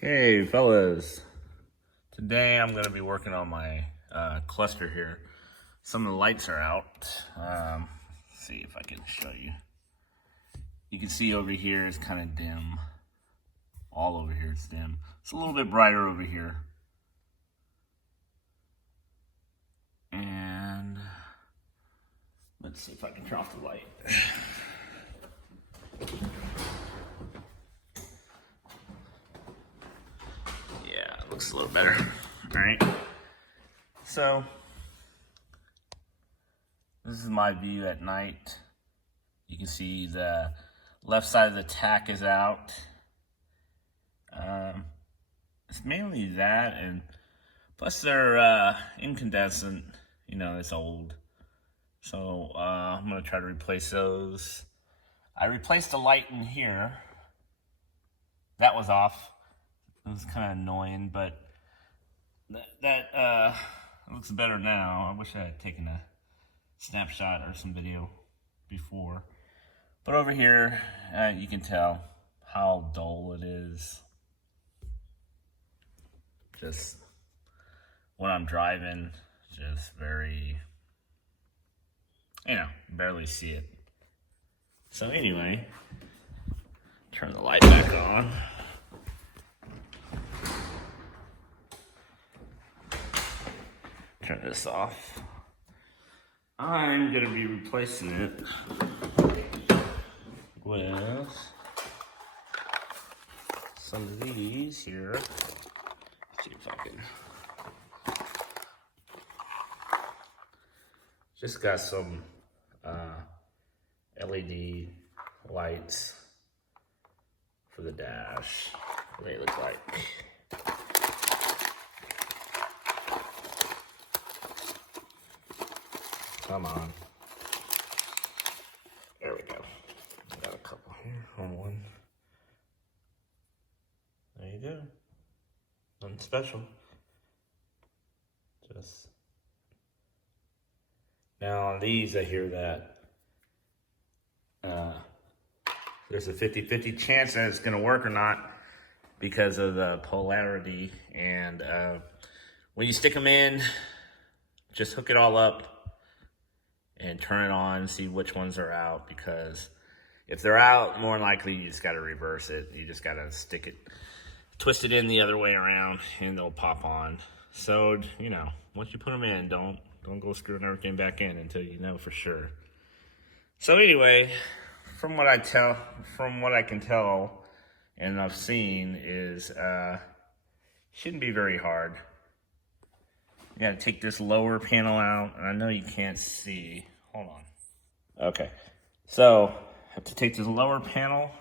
Okay, fellas, today I'm going to be working on my cluster here. Some of the lights are out. Let's see if I can show you. You can see over here it's kind of dim. All over here it's dim. It's a little bit brighter over here. And let's see if I can turn off the light. Looks a little better. All right. So this is my view at night. You can see the left side of the tack is out. It's mainly that, and plus they're incandescent. You know, it's old. So I'm gonna try to replace those. I replaced the light in here. That was off. It was kind of annoying, but that looks better now. I wish I had taken a snapshot or some video before. But over here, you can tell how dull it is. Just when I'm driving, just very, barely see it. So anyway, turn the light back on. Turn this off. I'm gonna be replacing it with some of these here. Let's see if I can. Just got some LED lights for the dash. What do they look like? Come on. There we go. I got a couple here on one. There you go. Nothing special. Just now on these, I hear that there's a 50-50 chance that it's gonna work or not because of the polarity. And when you stick them in, just hook it all up and turn it on, see which ones are out, because if they're out, more than likely you just gotta reverse it. You just gotta stick it, twist it in the other way around, and they'll pop on. So, once you put them in, don't go screwing everything back in until you know for sure. So anyway, from what I can tell and I've seen is, shouldn't be very hard. You gotta take this lower panel out, and I know you can't see. Hold on. Okay, so I have to take this lower panel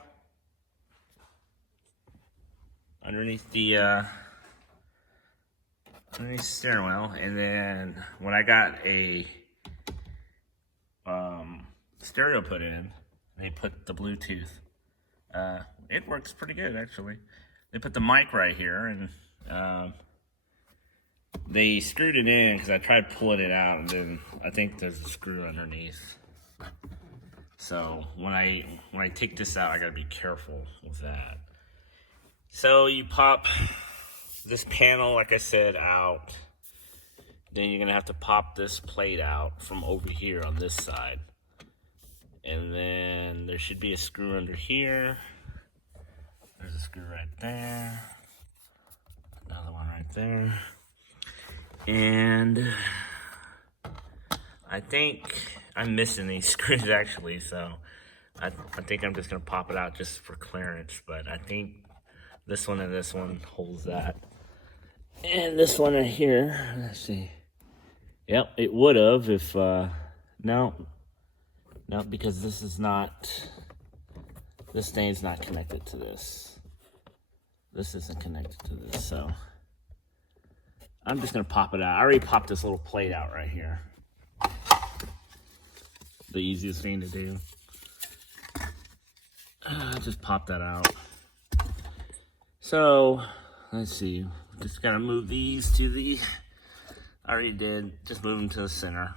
underneath the steering wheel, and then when I got a stereo put in, they put the Bluetooth. It works pretty good actually. They put the mic right here, and they screwed it in because I tried pulling it out, and then I think there's a screw underneath. So when I take this out, I gotta be careful with that. So you pop this panel, like I said, out. Then you're gonna have to pop this plate out from over here on this side. And then there should be a screw under here. There's a screw right there. Another one right there. And I think I'm missing these screws actually, so I think I'm just gonna pop it out just for clearance, but I think this one and this one holds that. And this one right here, let's see. Yep, it would have if, no, because this thing is not connected to this. This isn't connected to this, so I'm just gonna pop it out. I already popped this little plate out right here. The easiest thing to do. Just pop that out. So, let's see. Just gotta move these to the, I already did, just move them to the center.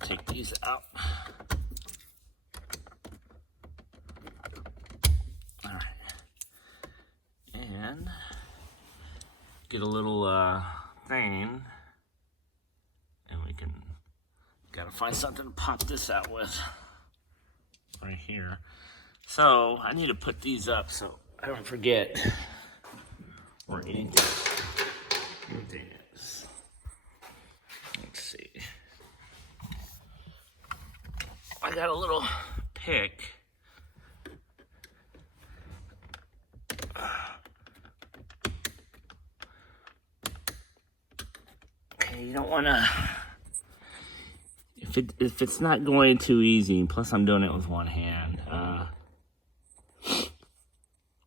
Take these out. All right. And and get a little thing, and we can gotta find something to pop this out with right here. So I need to put these up so I don't forget where anything is. Let's see. I got a little pick. Okay, you don't want to. If it's not going too easy, plus I'm doing it with one hand,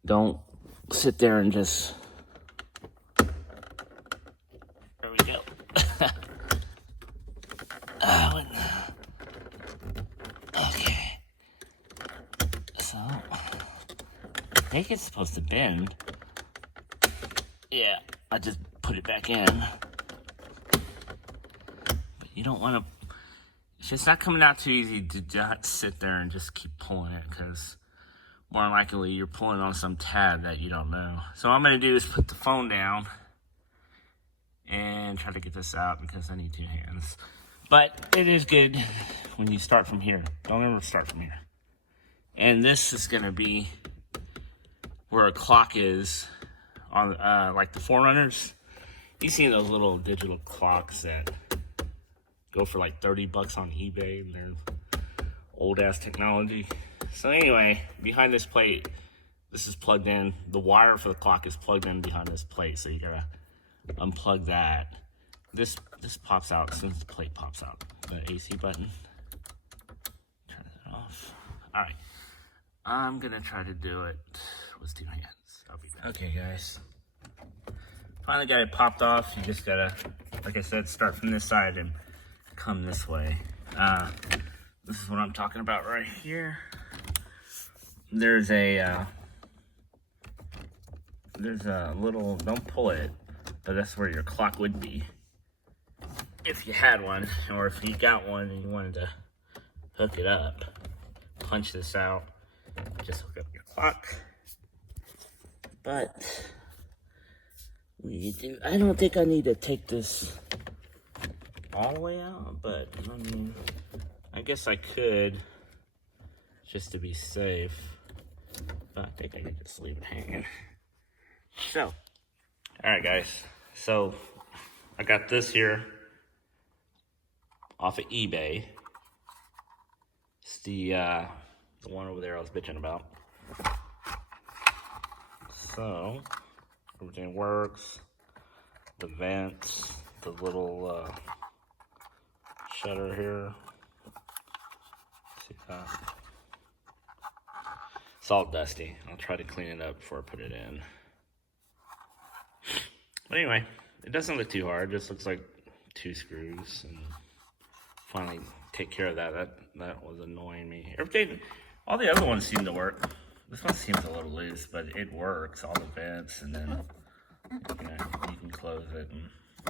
don't sit there and just, there we go. Okay, so I think it's supposed to bend. Yeah, I just put it back in. But you don't want to. If it's not coming out too easy, do not sit there and just keep pulling it, because more than likely you're pulling on some tab that you don't know. So what I'm going to do is put the phone down and try to get this out, because I need two hands. But it is good when you start from here. Don't ever start from here. And this is going to be where a clock is on like the Forerunners. You've seen those little digital clocks that go for like $30 on eBay, and they're old ass technology. So anyway, behind this plate, this is plugged in. The wire for the clock is plugged in behind this plate, so you gotta unplug that. This pops out as soon as the plate pops out. The AC button. Turn it off. All right, I'm gonna try to do it with two hands. I'll be back. Okay, guys. Finally got it popped off. You just gotta, like I said, start from this side and come this way. This is what I'm talking about right here. There's a little, don't pull it, but that's where your clock would be if you had one, or if you got one and you wanted to hook it up. Punch this out, just hook up your clock. But I don't think I need to take this all the way out, but I mean, I guess I could just to be safe, but I think I could just leave it hanging. So, all right, guys. So I got this here off of eBay. It's the one over there I was bitching about. So everything works. The vents, the little shutter here. See that? It's all dusty. I'll try to clean it up before I put it in. But anyway, it doesn't look too hard. It just looks like two screws, and finally take care of that. That was annoying me. Everything, all the other ones seem to work. This one seems a little loose, but it works. All the vents, and then you can close it, and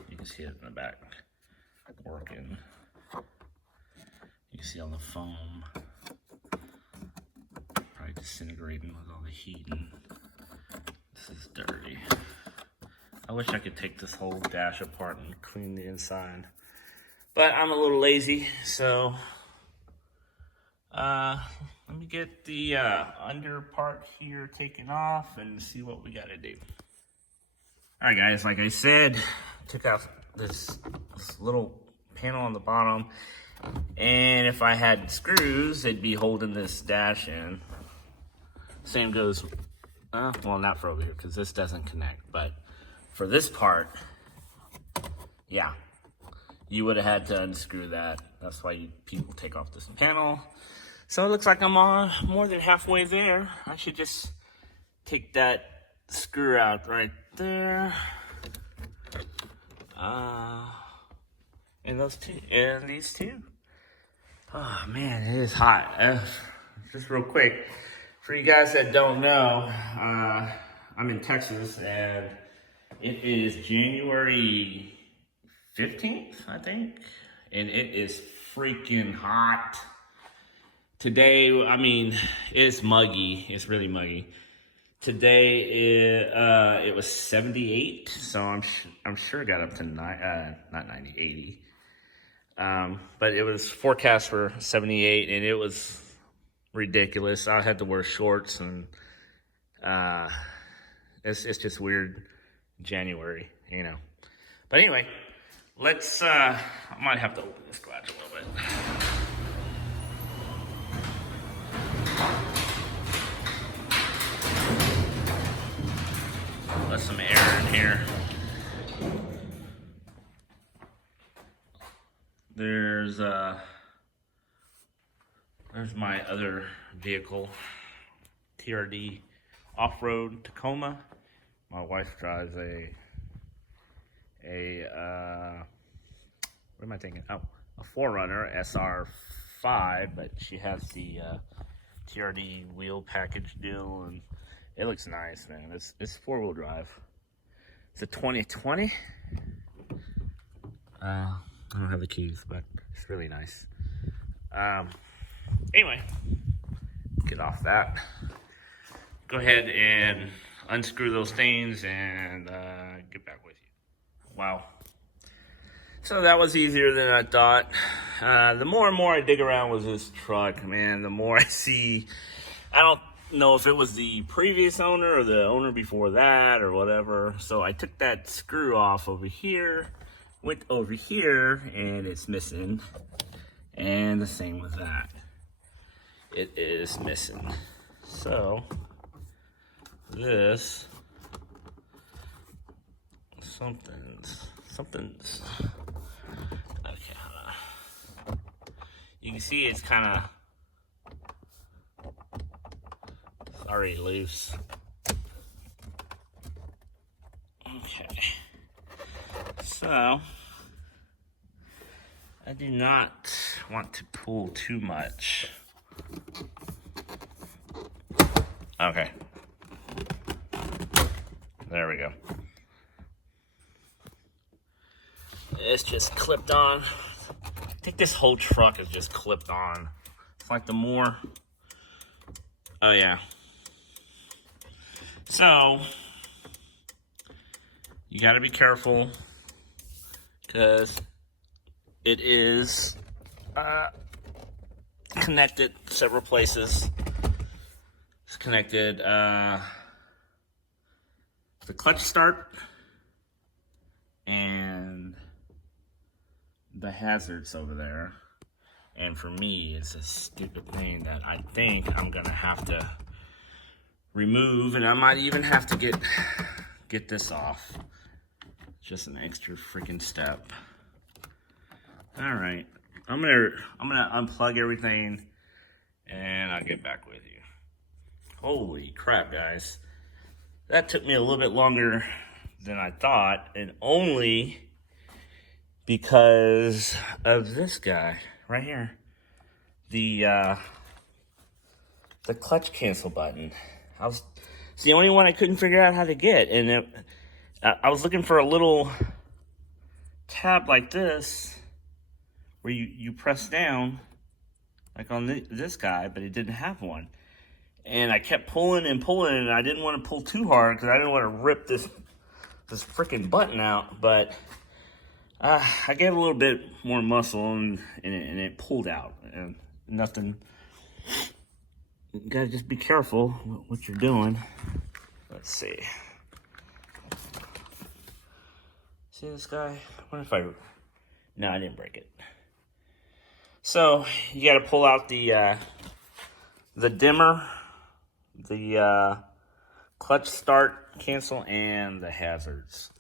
you can see it in the back working. You can see all the foam probably disintegrating with all the heat, and this is dirty. I wish I could take this whole dash apart and clean the inside, but I'm a little lazy, so let me get the under part here taken off and see what we gotta do. All right, guys, like I said, took out this little panel on the bottom, and if I had screws, they'd be holding this dash in. Same goes, well, not for over here, because this doesn't connect, but for this part, yeah, you would have had to unscrew that. That's why people take off this panel. So it looks like I'm more than halfway there. I should just take that screw out right there. And those two, and these two. Oh man, it is hot. Just real quick, for you guys that don't know, I'm in Texas, and it is January 15th, I think, and it is freaking hot. Today, I mean, it's muggy. It's really muggy. Today it was 78, so I'm sure it got up to not 90, 80. But it was forecast for 78, and it was ridiculous. I had to wear shorts, and it's just weird January, you know. But anyway, let's I might have to open this garage a little bit. Let some air in here. There's my other vehicle, TRD off-road Tacoma. My wife drives a what am I thinking? Oh, a 4Runner SR5, but she has the TRD wheel package deal, and it looks nice, man. It's 4-wheel drive. It's a 2020. I don't have the keys, but it's really nice. Anyway, get off that. Go ahead and unscrew those things and get back with you. Wow. So that was easier than I thought. The more and more I dig around with this truck, man, the more I see. I don't know if it was the previous owner or the owner before that or whatever. So I took that screw off over here, went over here, and it's missing. And the same with that. It is missing. So this something's okay, hold on. You can see it's kind of already loose. Okay, so I do not want to pull too much. Okay, there we go. It's just clipped on. I think this whole truck is just clipped on. It's like the more, oh yeah. So, you gotta be careful, because it is connected several places. It's connected, the clutch start and the hazards over there. And for me, it's a stupid thing that I think I'm gonna have to remove, and I might even have to get this off. Just an extra freaking step. All right, I'm gonna unplug everything, and I'll get back with you. Holy crap, guys! That took me a little bit longer than I thought, and only because of this guy right here, the clutch cancel button. It's the only one I couldn't figure out how to get, and I was looking for a little tab like this where you press down, like on this guy, but it didn't have one. And I kept pulling and pulling, and I didn't want to pull too hard because I didn't want to rip this freaking button out. But I gave a little bit more muscle, and it pulled out. And nothing. You gotta just be careful what you're doing. Let's see. See this guy? I wonder if no, I didn't break it. So you gotta pull out the dimmer, the clutch start cancel, and the hazards.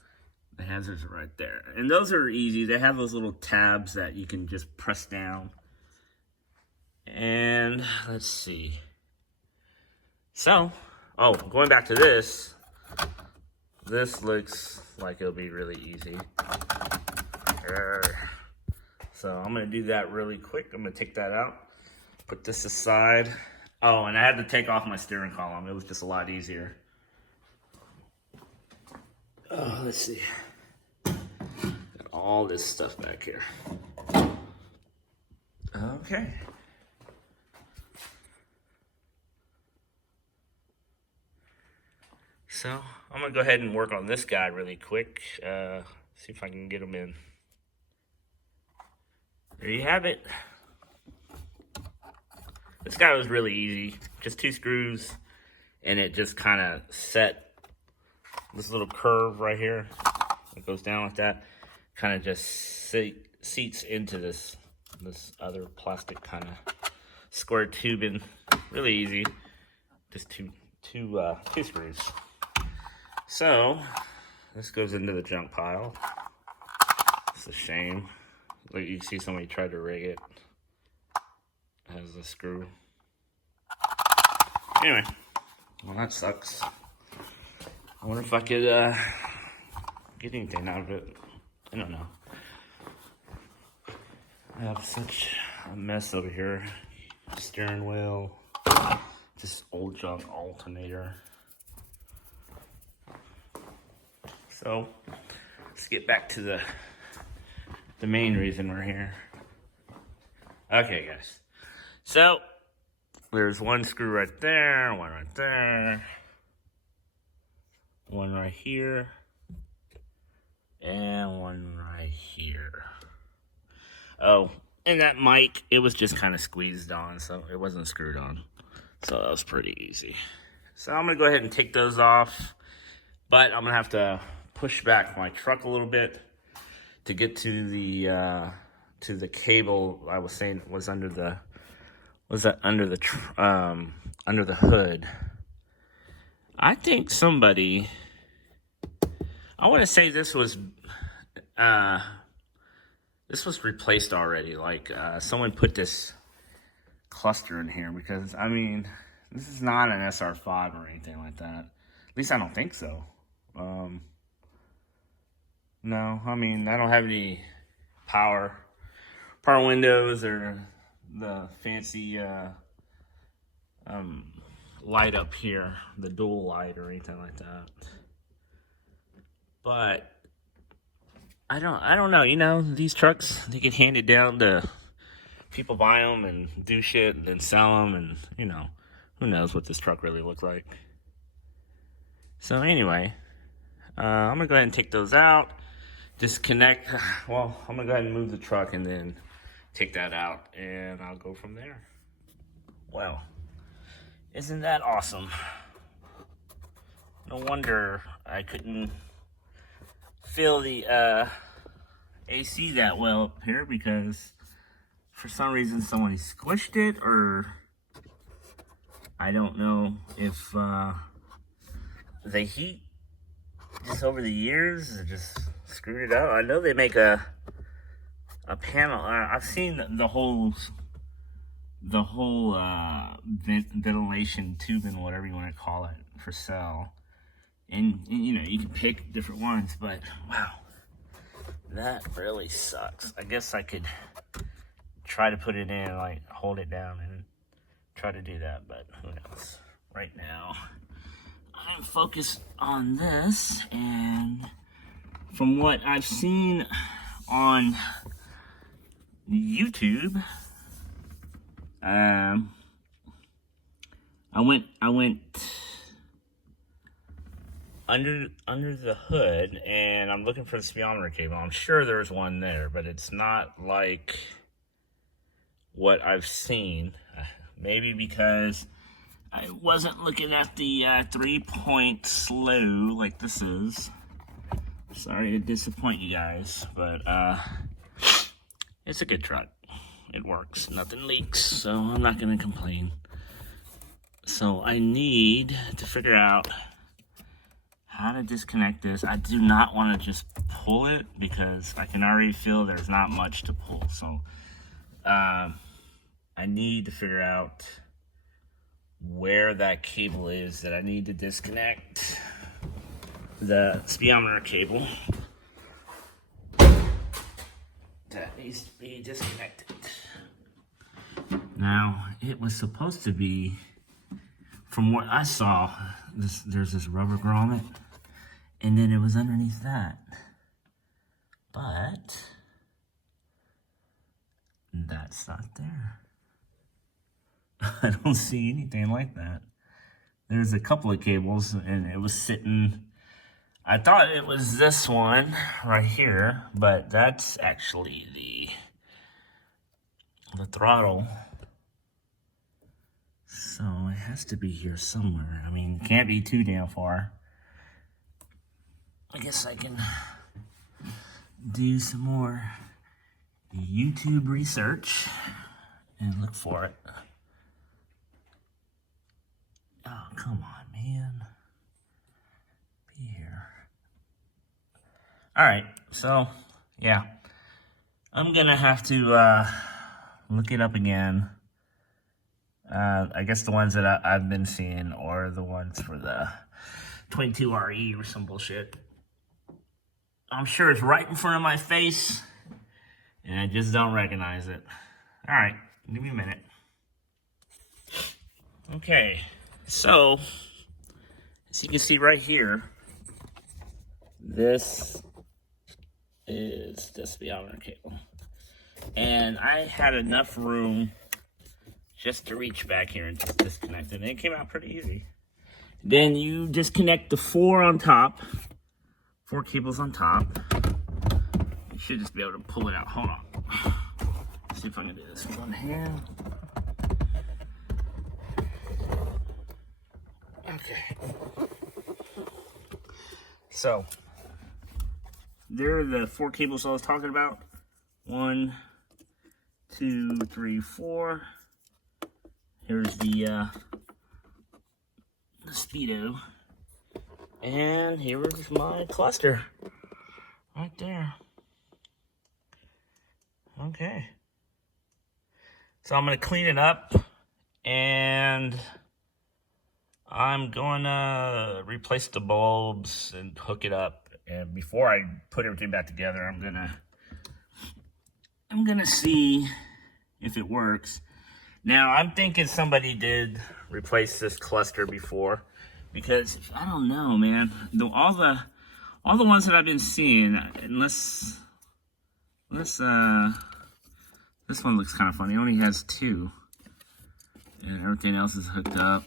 The hazards are right there. And those are easy. They have those little tabs that you can just press down. And let's see. So, going back to this. This looks like it'll be really easy. So I'm gonna do that really quick. I'm gonna take that out, put this aside. Oh, and I had to take off my steering column. It was just a lot easier. Oh, let's see. Got all this stuff back here. Okay. So I'm gonna go ahead and work on this guy really quick. See if I can get him in. There you have it. This guy was really easy, just 2 screws, and it just kind of set this little curve right here. It goes down like that, kind of just seats into this other plastic kind of square tubing. Really easy, just two screws. So this goes into the junk pile. It's a shame. Like, you see somebody tried to rig it. It has a screw. Anyway, well, that sucks. I wonder if I could get anything out of it. I don't know. I have such a mess over here. Steering wheel, just old junk alternator. So let's get back to the main reason we're here. Okay, guys. So there's 1 screw right there, 1 right there, 1 right here, and 1 right here. Oh, and that mic, it was just kind of squeezed on, so it wasn't screwed on. So that was pretty easy. So I'm gonna go ahead and take those off, but I'm gonna have to push back my truck a little bit to get to the cable I was saying was under the under the hood. I think somebody, I want to say this was replaced already. Like someone put this cluster in here, because I mean, this is not an SR5 or anything like that. At least I don't think so. No, I mean, I don't have any power windows or the fancy light up here, the dual light or anything like that. But I don't know, you know, these trucks, they get handed down to people, buy them and do shit and then sell them, and you know, who knows what this truck really looks like. So anyway, I'm gonna go ahead and take those out, disconnect. Well, I'm gonna go ahead and move the truck and then take that out, and I'll go from there. Well, isn't that awesome? No wonder I couldn't feel the AC that well up here, because for some reason somebody squished it, or I don't know if the heat just over the years just screwed it up. I know they make a panel. I've seen the whole ventilation tubing, whatever you want to call it, for sale, and you know, you can pick different ones. But wow, that really sucks. I guess I could try to put it in, like hold it down and try to do that, but who knows. Right now I'm focused on this, and from what I've seen on YouTube, I went under the hood, and I'm looking for the speedometer cable. I'm sure there's one there, but it's not like what I've seen. Maybe because I wasn't looking at the 3-point slow like this is. Sorry to disappoint you guys, but it's a good truck. It works. Nothing leaks, so I'm not going to complain. So I need to figure out how to disconnect this. I do not want to just pull it, because I can already feel there's not much to pull. So I need to figure out where that cable is that I need to disconnect the speedometer cable. That needs to be disconnected. Now, it was supposed to be, from what I saw, there's this rubber grommet, and then it was underneath that. But that's not there. I don't see anything like that. there's a couple of cables, and it was sitting. I thought it was this one right here, but that's actually the throttle. So it has to be here somewhere. I mean, it can't be too damn far. I guess I can do some more YouTube research and look for it. Oh, come on, man. Be here. All right, so, yeah. I'm gonna have to look it up again. I guess the ones that I've been seeing are the ones for the 22RE or some bullshit. I'm sure it's right in front of my face, and I just don't recognize it. All right, give me a minute. Okay, so, as you can see right here, this is just the outer cable. And I had enough room just to reach back here and just disconnect it. And it came out pretty easy. Then you disconnect the four cables on top. You should just be able to pull it out. Hold on. Let's see if I can do this with one hand. Okay. So, there are the four cables I was talking about. 1, 2, 3, 4. Here's the speedo, and here's my cluster, right there. Okay, so I'm gonna clean it up, and I'm gonna replace the bulbs and hook it up. And before I put everything back together, I'm gonna see if it works. Now, I'm thinking somebody did replace this cluster before, because I don't know, man. All the ones that I've been seeing, unless this one looks kind of funny. It only has 2, and everything else is hooked up.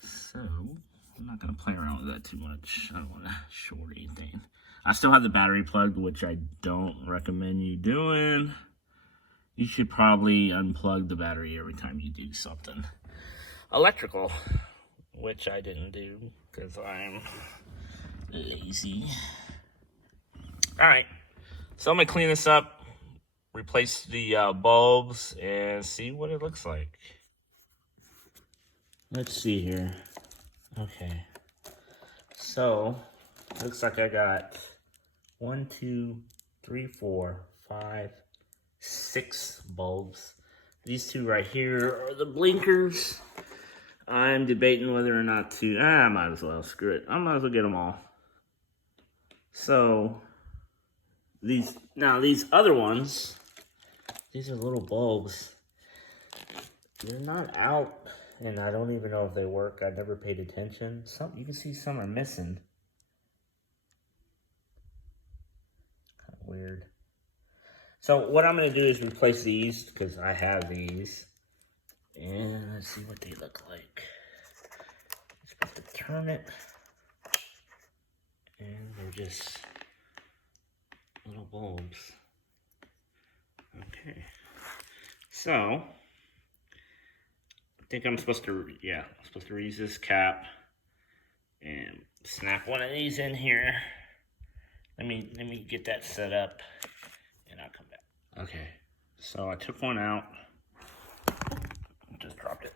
So I'm not gonna play around with that too much. I don't want to short anything. I still have the battery plugged, which I don't recommend you doing. You should probably unplug the battery every time you do something electrical, which I didn't do because I'm lazy. All right, so I'm gonna clean this up, replace the bulbs, and see what it looks like. Let's see here. Okay, so looks like I got 1, 2, 3, 4, 5, 6 bulbs. These 2 right here are the blinkers. I'm debating whether or not to, I might as well, screw it. I might as well get them all. So, these other ones, these are little bulbs. They're not out, and I don't even know if they work. I never paid attention. You can see some are missing. Kind of weird. So what I'm going to do is replace these, because I have these. And let's see what they look like. Just have to turn it. And they're just little bulbs. Okay. So, I think I'm supposed to, reuse this cap and snap one of these in here. Let me get that set up, and I'll come back. Okay, so I took one out. Just dropped it.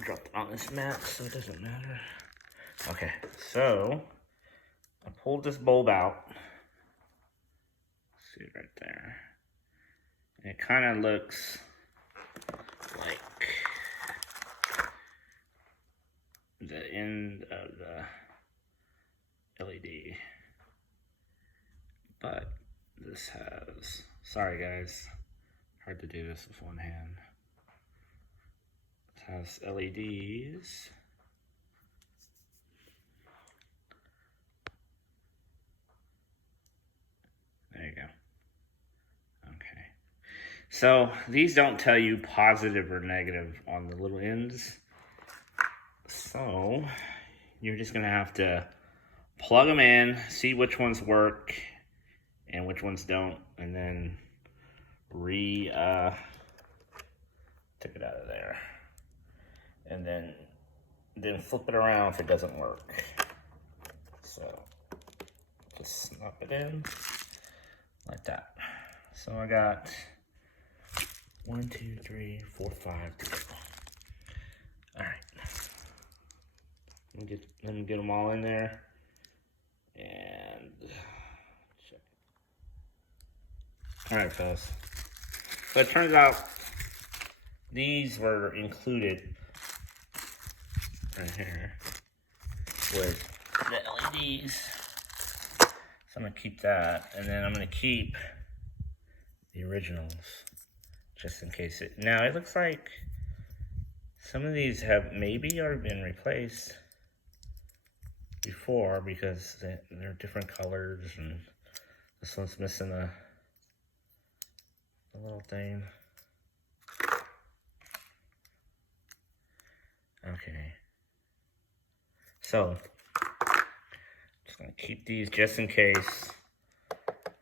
Dropped it on this mat, so it doesn't matter. Okay, so I pulled this bulb out. See it right there. And it kind of looks like the end of the LED. But this has, sorry guys, hard to do this with one hand. It has LEDs. There you go. Okay. So these don't tell you positive or negative on the little ends. So you're just gonna have to plug them in, see which ones work and which ones don't, and then take it out of there. And then flip it around if it doesn't work. So just snap it in like that. So I got 1, 2, 3, 4, 5 to go. All right. Let me get them all in there and check. All right, fellas. So it turns out these were included right here with the LEDs. So I'm gonna keep that, and then I'm gonna keep the originals just in case it. Now it looks like some of these have maybe already been replaced before because they're different colors, and this one's missing a little thing. Okay. So, just gonna keep these just in case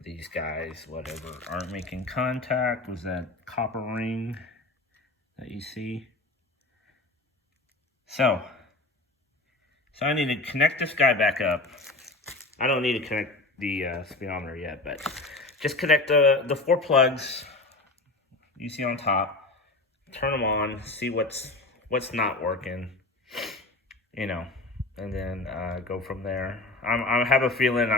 these guys, whatever, aren't making contact with that copper ring that you see. So I need to connect this guy back up. I don't need to connect the speedometer yet, but just connect the 4 plugs you see on top, turn them on, see what's not working, you know, and then go from there. I have a feeling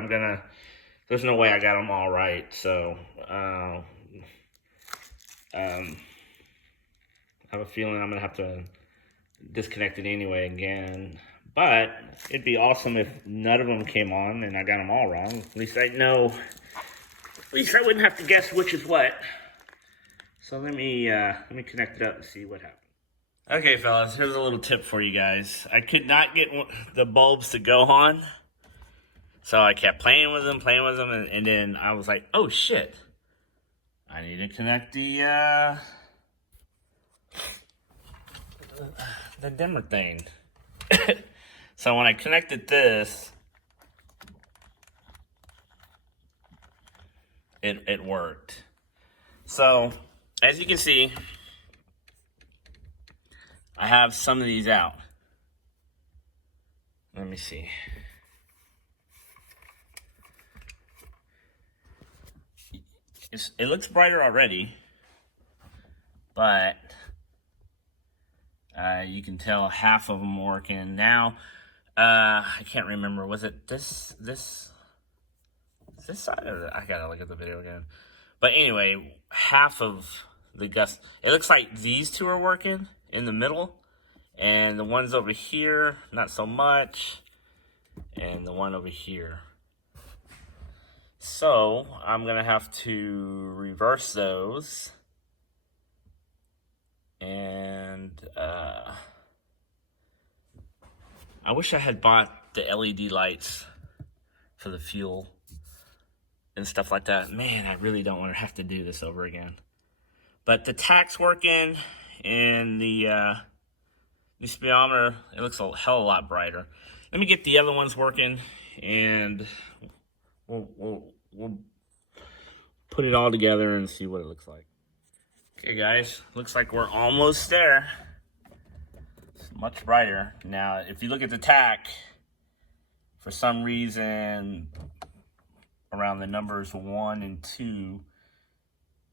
there's no way I got them all right, so I have a feeling I'm gonna have to disconnect it anyway again. But it'd be awesome if none of them came on and I got them all wrong. At least I know. At least I wouldn't have to guess which is what. So let me connect it up and see what happens. Okay, fellas, here's a little tip for you guys. I could not get the bulbs to go on, so I kept playing with them, and then I was like, oh shit, I need to connect the dimmer thing. So when I connected this, it worked. So as you can see, I have some of these out. Let me see. It looks brighter already, but you can tell half of them working now. I can't remember. Was it this side of I gotta look at the video again. But anyway, half of the gust. It looks like these two are working in the middle, and the ones over here not so much, and the one over here. So I'm gonna have to reverse those, and I wish I had bought the LED lights for the fuel and stuff like that. Man, I really don't want to have to do this over again. But the tach's working, and the speedometer, it looks a hell of a lot brighter. Let me get the other ones working, and we'll put it all together and see what it looks like. Okay, guys, looks like we're almost there. It's much brighter. Now, if you look at the tach, for some reason, around the numbers 1 and 2,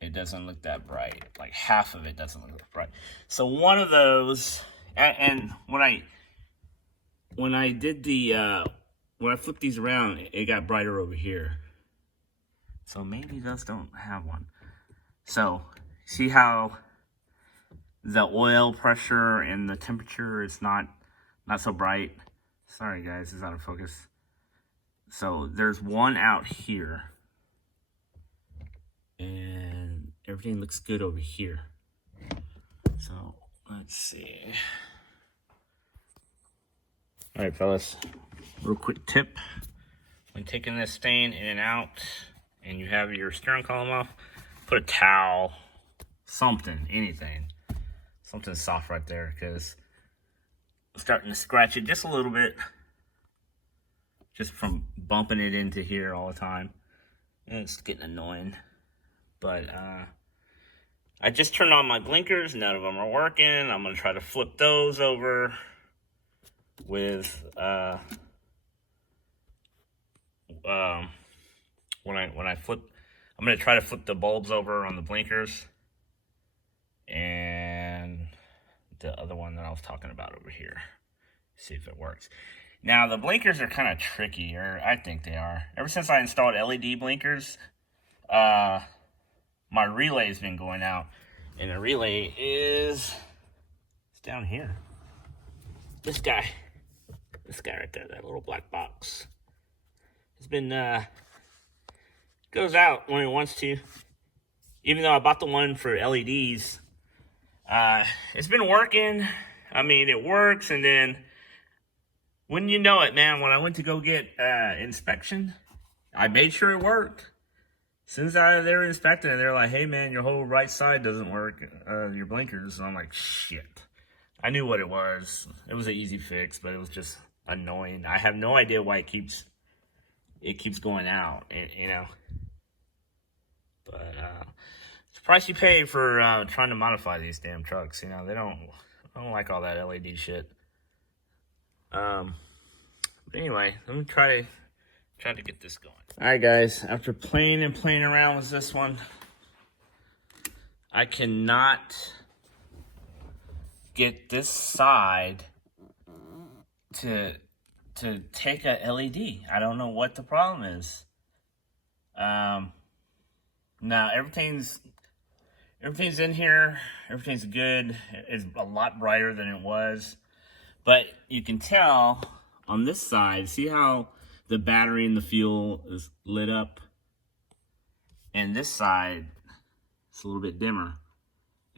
it doesn't look that bright. Like half of it doesn't look that bright. So one of those, and when I did the, when I flipped these around, it got brighter over here. So maybe those don't have one. So see how the oil pressure and the temperature is not so bright? Sorry guys, it's out of focus. So there's one out here, and everything looks good over here. So let's see. All right, fellas, real quick tip. When taking this stain in and out, and you have your steering column off, put a towel something, anything. Something soft right there, because I'm starting to scratch it just a little bit. Just from bumping it into here all the time. And it's getting annoying. But I just turned on my blinkers. None of them are working. I'm going to try to flip those over with when I flip, I'm going to try to flip the bulbs over on the blinkers. And the other one that I was talking about over here. See if it works. Now, the blinkers are kind of tricky, or I think they are. Ever since I installed LED blinkers, my relay's been going out. And the relay is down here. This guy right there, that little black box. It's been, goes out when it wants to. Even though I bought the one for LEDs, it's been working. I mean, it works, and then wouldn't you know it, man, when I went to go get inspection, I made sure it worked. As soon as they were inspecting it, they're like, hey, man, your whole right side doesn't work, your blinkers. And I'm like, shit. I knew what it was. It was an easy fix, but it was just annoying. I have no idea why it keeps going out, you know. But it's the price you pay for trying to modify these damn trucks. You know, I don't like all that LED shit. But anyway, let me try to get this going. All right, guys. After playing around with this one, I cannot get this side to take a LED. I don't know what the problem is. Now everything's in here. Everything's good. It's a lot brighter than it was. But you can tell on this side, see how the battery and the fuel is lit up? And this side, it's a little bit dimmer.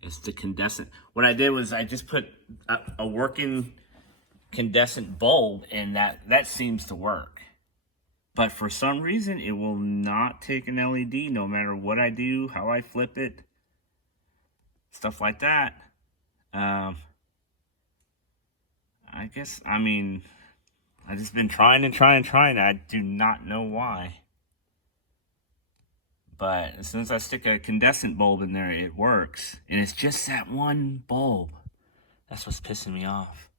It's the condensate. What I did was I just put a working condensate bulb, and that seems to work. But for some reason, it will not take an LED no matter what I do, how I flip it, stuff like that. I guess, I mean, I've just been trying. I do not know why. But as soon as I stick a condensate bulb in there, it works. And it's just that one bulb. That's what's pissing me off.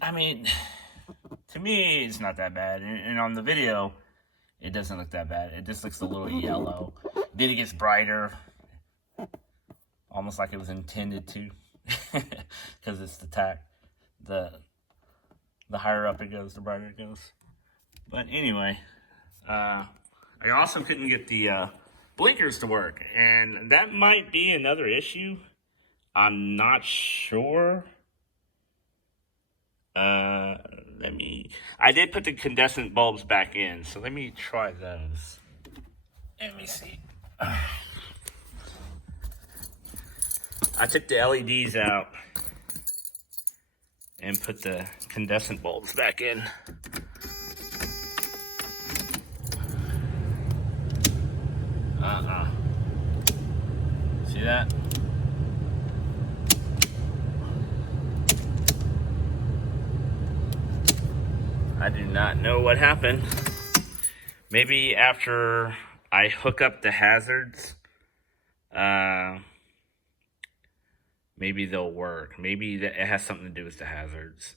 I mean, to me, it's not that bad. And on the video, it doesn't look that bad. It just looks a little yellow. Then it gets brighter. Almost like it was intended to. Because it's the tack. The higher up it goes, the brighter it goes. But anyway, I also couldn't get the blinkers to work, and that might be another issue. I'm not sure. I did put the condensate bulbs back in, so let me try those. Let me see. I took the LEDs out and put the condensate bulbs back in. See that? I do not know what happened. Maybe after I hook up the hazards, maybe they'll work. Maybe it has something to do with the hazards.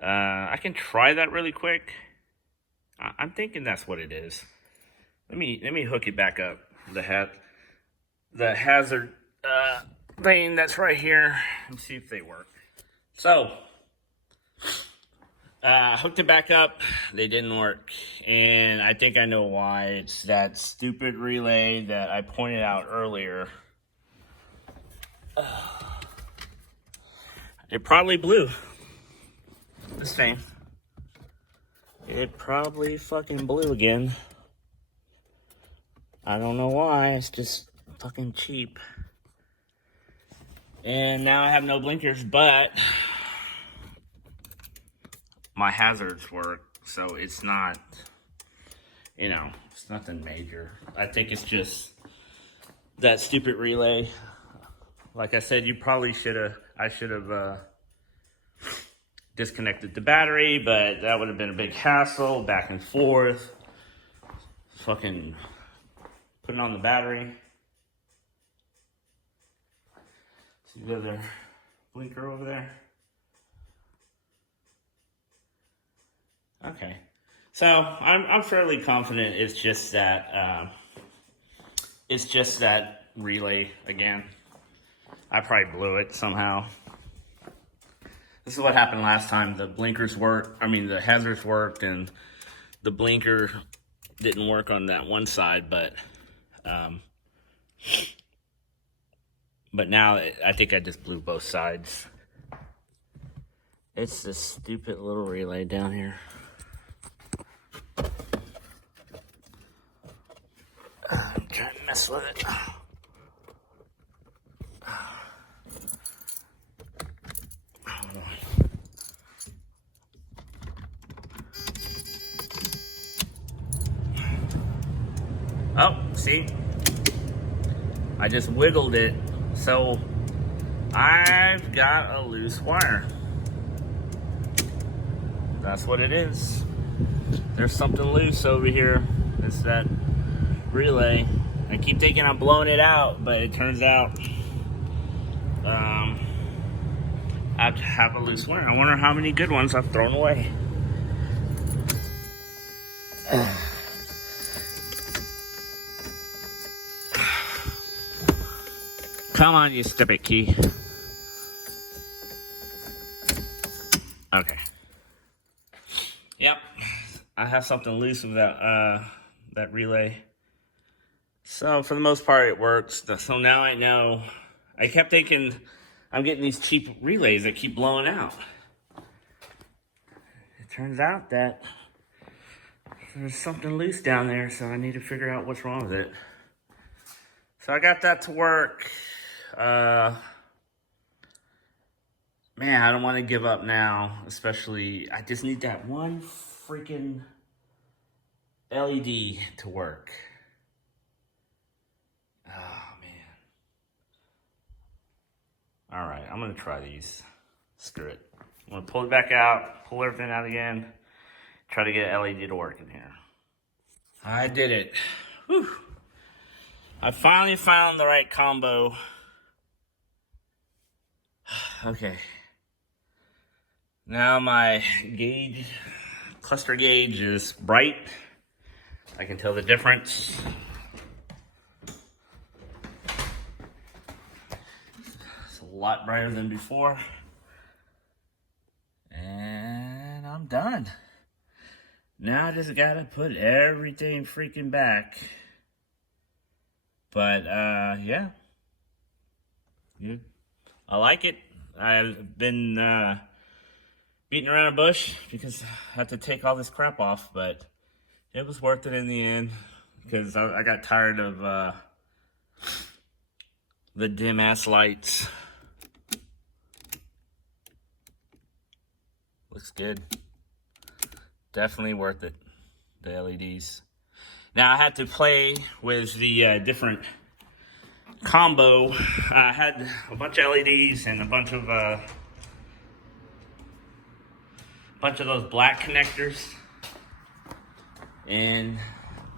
I can try that really quick. I'm thinking that's what it is. Let me hook it back up. The hazard thing that's right here, and see if they work. So, hooked it back up. They didn't work, and I think I know why. It's that stupid relay that I pointed out earlier. It probably blew. This thing. It probably fucking blew again. I don't know why. It's just fucking cheap. And now I have no blinkers, but my hazards work, so it's not, you know, it's nothing major. I think it's just that stupid relay. Like I said, I should have disconnected the battery, but that would have been a big hassle, back and forth. Fucking putting on the battery. See the other blinker over there? Okay. So I'm fairly confident it's just that relay again. I probably blew it somehow. This is what happened last time. The blinkers worked. I mean, the hazards worked, and the blinker didn't work on that one side. But now I think I just blew both sides. It's this stupid little relay down here. I'm trying to mess with it. Oh, see? I just wiggled it, so I've got a loose wire. That's what it is. There's something loose over here. It's that relay. I keep thinking I'm blowing it out, but it turns out I have a loose wire. I wonder how many good ones I've thrown away. Come on, you stupid key. Okay. Yep. I have something loose with that relay. So for the most part it works. So now I know. I kept thinking I'm getting these cheap relays that keep blowing out. It turns out that there's something loose down there, so I need to figure out what's wrong with it. So I got that to work. Man, I don't want to give up now, especially I just need that one freaking LED to work. Oh, man. All right, I'm going to try these. Screw it. I'm going to pull it back out, pull everything out again, try to get LED to work in here. I did it. Whew. I finally found the right combo. Okay. Now my cluster gauge is bright. I can tell the difference. It's a lot brighter than before. And I'm done. Now I just gotta put everything freaking back. But, yeah. I like it. I've been beating around a bush because I had to take all this crap off, but it was worth it in the end because I got tired of the dim ass lights. Looks good. Definitely worth it, the LEDs. Now I had to play with the different combo. I had a bunch of LEDs and a bunch of those black connectors, and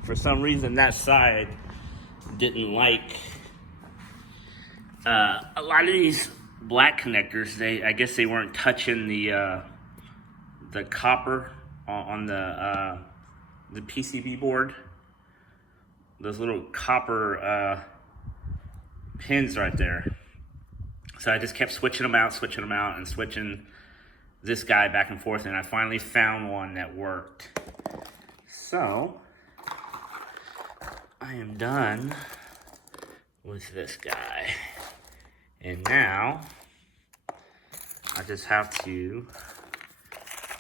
for some reason that side didn't like a lot of these black connectors. I guess they weren't touching the copper on the PCB board. Those little copper pins right there. So I just kept switching them out, and switching this guy back and forth, and I finally found one that worked. So I am done with this guy. And now I just have to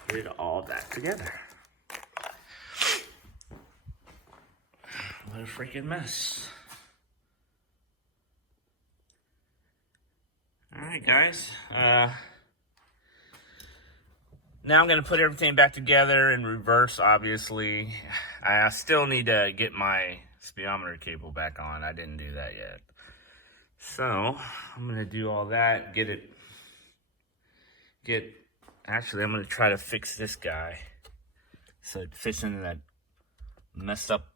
put it all back together. What a freaking mess. Alright guys, now I'm going to put everything back together in reverse, obviously. I still need to get my speedometer cable back on. I didn't do that yet. So I'm gonna do all that, actually I'm gonna try to fix this guy so it fits into that messed up,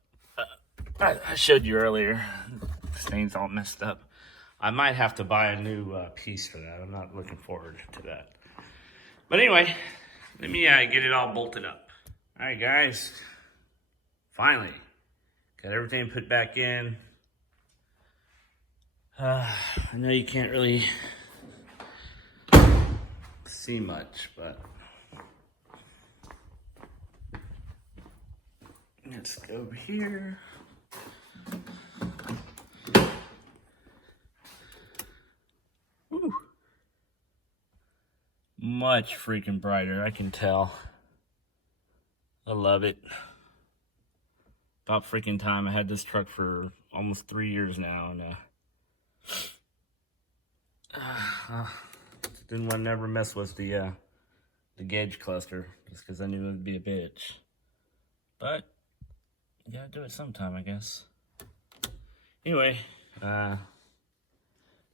I showed you earlier, the stain's all messed up. I might have to buy a new piece for that. I'm not looking forward to that. But anyway, let me get it all bolted up. All right, guys, finally got everything put back in. I know you can't really see much, but let's go over here. Woo. Much freaking brighter, I can tell. I love it. About freaking time. I had this truck for almost 3 years now, and didn't want to never mess with the gauge cluster just because I knew it would be a bitch. But you gotta do it sometime, I guess. Anyway,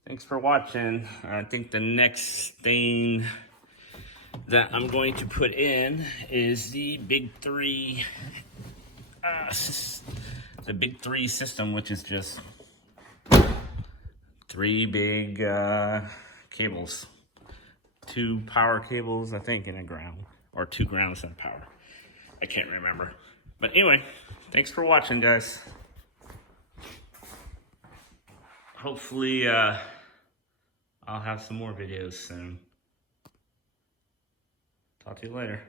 thanks for watching. I think the next thing that I'm going to put in is the Big 3, the Big 3 system, which is just 3 big cables. 2 power cables, I think, and a ground. Or 2 grounds and a power. I can't remember. But anyway, thanks for watching, guys. Hopefully, I'll have some more videos soon. Talk to you later.